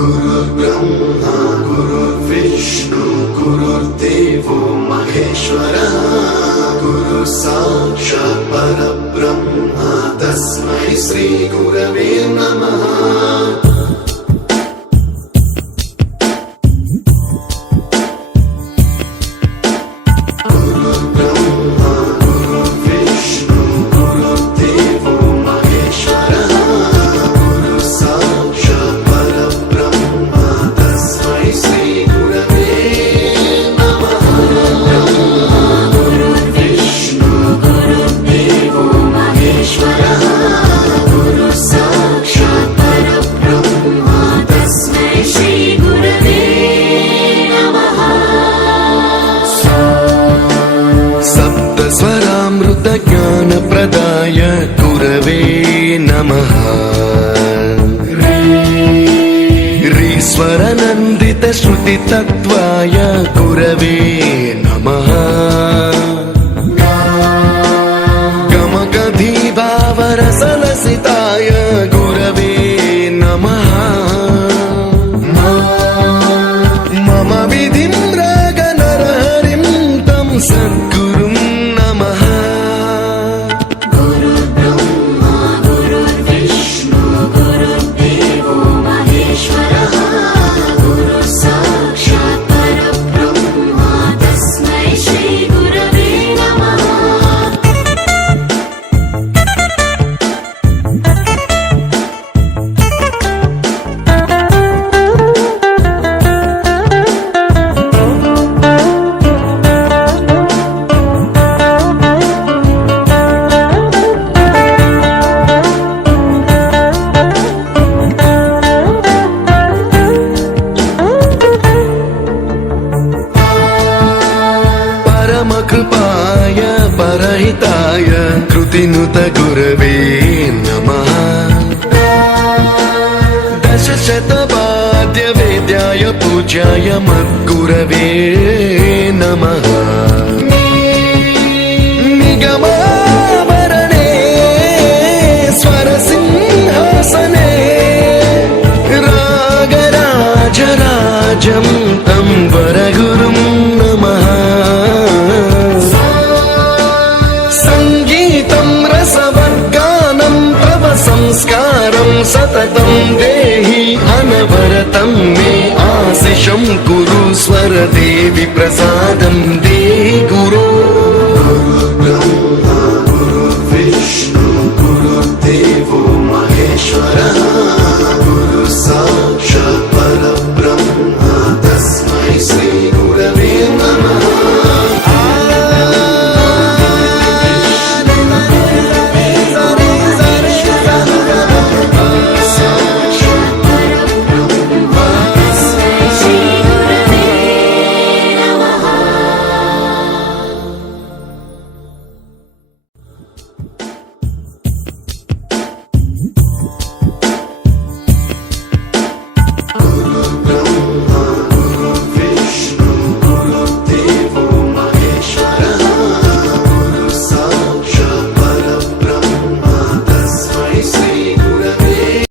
गुरुर्ब्रह्मा गुरुर्विष्णु गुरुर्देवो महेश्वरः गुरु साक्षात् परब्रह्म तस्मै श्री गुरवे नमः। ज्ञान प्रदाय गुरवे नमः। ईश्वर नंदित श्रुति तत्वाय गुरवे नमः। गमगधी भावरसलसिताय गुरवे नमः। मम विधिं रागनरहरिं तं सद्गुरुं नमः। कृपाय परहिताय कृतिनुत गुरवे नमः। दशशतवाद्य वेद्याय पूज्याय मद्गुरवे नमः। निगमावरणे स्वरसिंहासने रागराजराजं तं वरगुरुं नमः। संस्कारं सततं देहि अनवरतं मे आशिषं कुरु स्वरदे